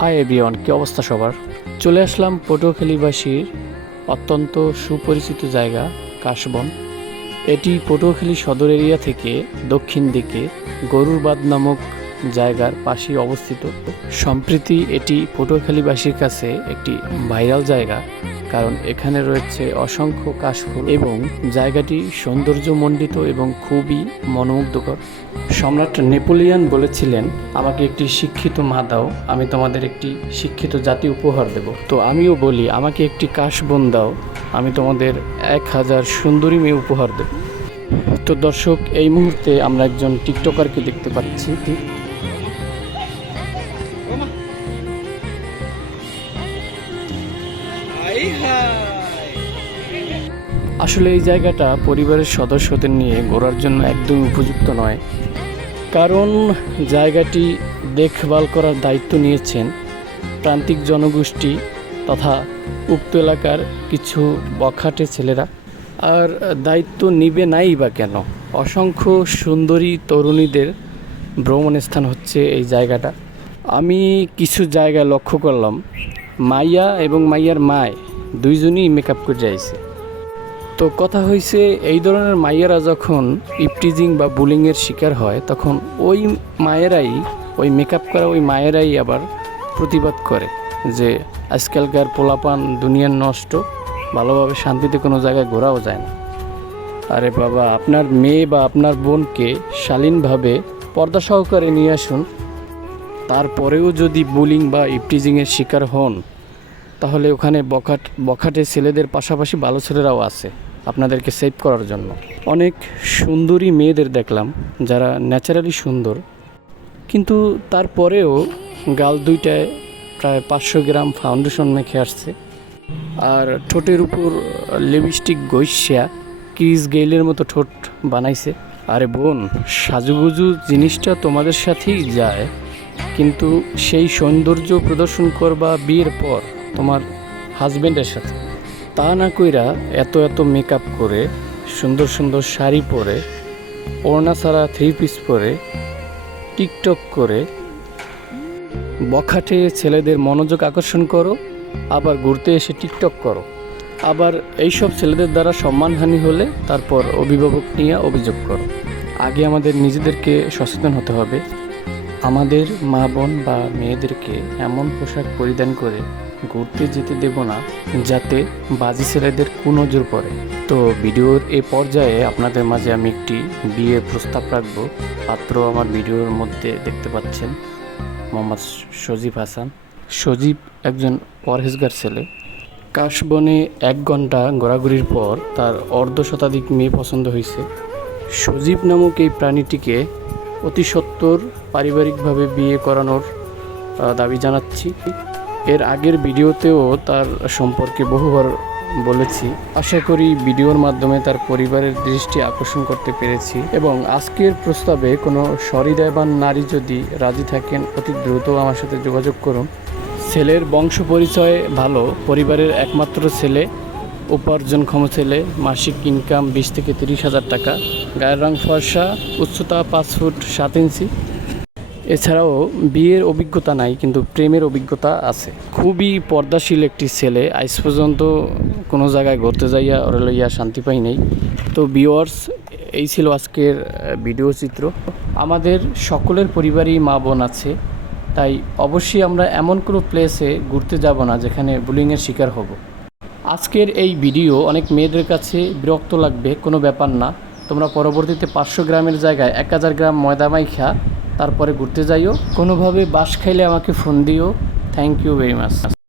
Hi everyone, কি অবস্থা সবার? চলে আসলাম পটুয়াখালীবাসীর অত্যন্ত সুপরিচিত জায়গা, কাশবন। এটি পটুয়াখালী সদর এরিয়া থেকে দক্ষিণ দিকে গরুরবাদ নামক জায়গার পাশেই অবস্থিত। সম্প্রতি এটি পটুয়াখালীবাসীর কাছে একটি ভাইরাল জায়গা। কারণ এখানে রয়েছে অসংখ্য কাশফুল এবং জায়গাটি সৌন্দর্যমণ্ডিত এবং খুবই মনোমুগ্ধকর। সম্রাট নেপোলিয়ান বলেছিলেন, আমাকে একটি শিক্ষিত মা দাও, আমি তোমাদের একটি শিক্ষিত জাতি উপহার দেব। তো আমিও বলি, আমাকে একটি কাশবন দাও, আমি তোমাদের এক হাজার সুন্দরী মেয়ে উপহার দেব। তো দর্শক, এই মুহূর্তে আমরা একজন টিকটকারকে দেখতে পাচ্ছি। আসলে এই জায়গাটা পরিবারের সদস্যদের নিয়ে ঘোরার জন্য একদম উপযুক্ত নয়। কারণ জায়গাটি দেখভাল করার দায়িত্ব নিয়েছেন প্রান্তিক জনগোষ্ঠী তথা উক্ত এলাকার কিছু বখাটে ছেলেরা। আর দায়িত্ব নিবে নাই বা কেন? অসংখ্য সুন্দরী তরুণীদের ভ্রমণ স্থান হচ্ছে এই জায়গাটা। আমি কিছু জায়গা লক্ষ্য করলাম। মাইয়া এবং মাইয়ার মায় দুইজনই মেকআপ করে যাইছে। তো কথা হয়েছে এই ধরনের মায়েরা যখন ইপটিজিং বা বুলিংয়ের শিকার হয়, তখন ওই মায়েরাই, ওই মেকআপ করা ওই মায়েরাই আবার প্রতিবাদ করে যে আজকালকার পোলাপান দুনিয়ার নষ্ট, ভালোভাবে শান্তিতে কোনো জায়গায় ঘোরাও যায় না। আরে বাবা, আপনার মেয়ে বা আপনার বোনকে শালীনভাবে পর্দা সহকারে নিয়ে আসুন। তারপরেও যদি বুলিং বা ইপটিজিংয়ের শিকার হন তাহলে ওখানে বখাট, বখাটে ছেলেদের পাশাপাশি ভালো ছেলেরাও আছে আপনাদেরকে সেভ করার জন্য। অনেক সুন্দরী মেয়েদের দেখলাম যারা ন্যাচারালি সুন্দর। কিন্তু তারপরেও গাল দুইটায় প্রায় পাঁচশো গ্রাম ফাউন্ডেশন মেখে আসছে। আর ঠোঁটের উপর লিপস্টিক গৈস্যা ক্রিস গেইলের মতো ঠোঁট বানাইছে। আরে বোন, সাজুগুজু জিনিসটা তোমাদের সাথেই যায়। কিন্তু সেই সৌন্দর্য প্রদর্শন করবা বিয়ের পর তোমার হাজবেন্ডের সাথে। তা না কইরা এত এত মেকআপ করে, সুন্দর সুন্দর শাড়ি পরে, ওড়না ছাড়া থ্রি পিস পরে টিকটক করে, বখাটে ছেলেদের মনোযোগ আকর্ষণ করো, আবার ঘুরতে এসে টিকটক করো। আবার এইসব ছেলেদের দ্বারা সম্মানহানি হলে তারপর অভিভাবক নিয়ে অভিযোগ করো। আগে আমাদের নিজেদেরকে সচেতন হতে হবে। আমাদের মা বোন বা মেয়েদেরকে এমন পোশাক পরিধান করে ঘুরতে যেতে দেব না, যাতে বাজি ছেলেদের কুনজর পড়ে। তো ভিডিওর এ পর্যায়ে আপনাদের মাঝে আমি একটি বিয়ের প্রস্তাব রাখব। পাত্র আমার ভিডিওর মধ্যে দেখতে পাচ্ছেন, মোহাম্মদ সজীব হাসান। সজীব একজন পরহেজগার ছেলে। কাশবনে এক ঘণ্টা ঘোরাঘুরির পর তার অর্ধ শতাধিক মেয়ে পছন্দ হয়েছে। সজীব নামক এই প্রাণীটিকে অতি সত্বর পারিবারিকভাবে বিয়ে করানোর দাবি জানাচ্ছি। এর আগের ভিডিওতেও তার সম্পর্কে বহুবার বলেছি। আশা করি ভিডিওর মাধ্যমে তার পরিবারের দৃষ্টি আকর্ষণ করতে পেরেছি এবং আজকের প্রস্তাবে কোনো সহৃদয়বান নারী যদি রাজি থাকেন, অতি দ্রুত আমার সাথে যোগাযোগ করুন। ছেলের বংশ পরিচয় ভালো, পরিবারের একমাত্র ছেলে উপার্জনক্ষম ছেলে, মাসিক ইনকাম বিশ থেকে তিরিশ হাজার টাকা, গায়ের রং ফর্সা, উচ্চতা পাঁচ ফুট সাত ইঞ্চি এছাড়াও বিয়ের অভিজ্ঞতা নাই, কিন্তু প্রেমের অভিজ্ঞতা আছে। খুবই পর্দাশীল একটি ছেলে, আজ পর্যন্ত কোনো জায়গায় ঘুরতে যাইয়া ওরা লইয়া শান্তি পাই নাই। তো বিওয়ার্স এই ছিল আজকের ভিডিও চিত্র। আমাদের সকলের পরিবারই মা বোন আছে, তাই অবশ্যই আমরা এমন কোনো প্লেসে ঘুরতে যাব না যেখানে বুলিংয়ের শিকার হব। আজকের এই ভিডিও অনেক মেয়েদের কাছে বিরক্ত লাগবে, কোনো ব্যাপার না। তোমরা পরবর্তীতে পাঁচশো গ্রামের জায়গায় এক হাজার গ্রাম ময়দা মাইখা তারপরে ঘুরতে যাইও। কোনোভাবে বাস খাইলে আমাকে ফোন দিও। Thank you very much